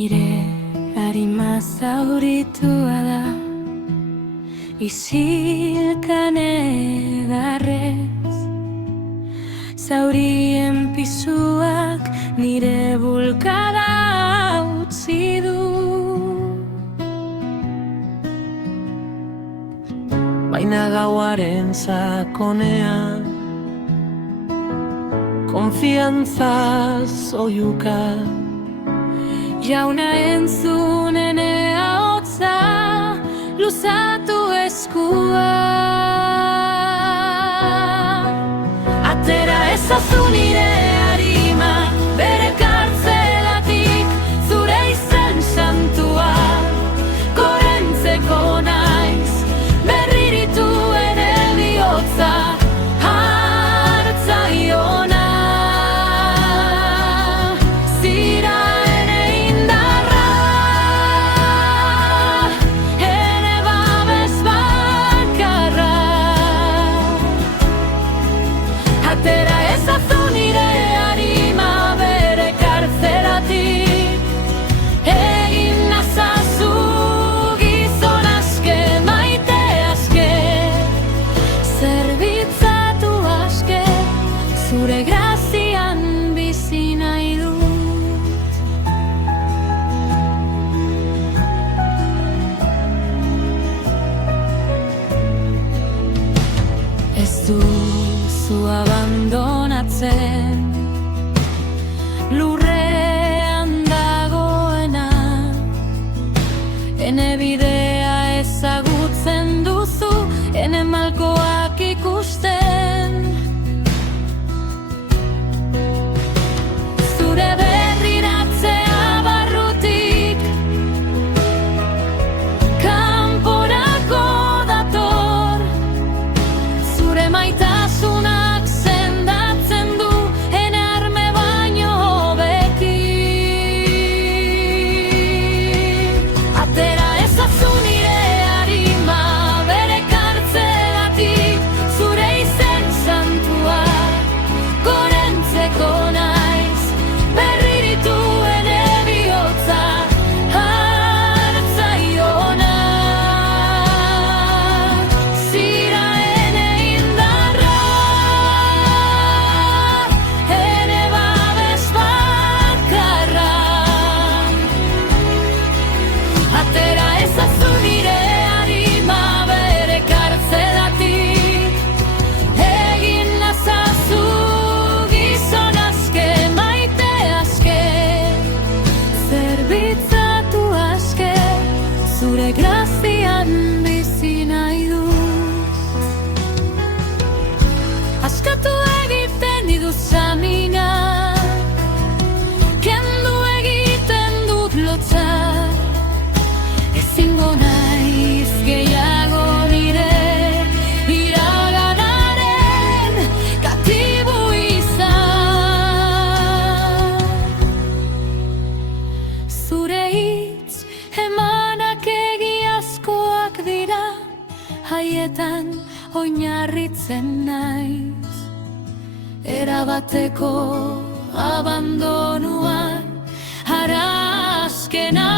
Nire arima zauritua da, isilkan edarrez. Zaurien pisuak nire bulkada utzi du. Baina gauaren sakonean konfiantza zoiuka. Jauna entzun ene ahotsa, luzatu eskua. Atera ezazu nire arima, bere kartzelatik, zure izen santua. Gorentzeko naiz, berriritu ere bihotza, hartzaiona. Atera ezazu nire arima bere kartzelatik, egin nazazu gizon aske, maite aske, zerbitzatu aske, zure grazian bizi nahi dut. Ez duzu abandonatzen lurrean dagoena, ene bidea ezagutzen duzu, ene malkoak ikusten. Zure berriratzea barrutik, kanporako dator, zure maitasunak sendatzen du, ene arme baino hobeki. Atera ezazu nire arima bere kartzelatik, zure izen santua. Gorentzeko naiz, berriritu ene bihotza, hartzaiona. Zira ene indarra, ene babes bakarra. Atera ezazu nire arima bere kartzelatik, egin nazazu gizon aske, maite aske, zerbitzatu aske, zure grazian bizi nahi dut. Askatu egiten didu samina, kendu egiten dut lotza. Ezingo naiz gehiago nire iraganaren katibu izan. Zure hitz emanak egiazkoak dira, haietan oinarritzen naiz. Erabateko abandonuan, hara azkena.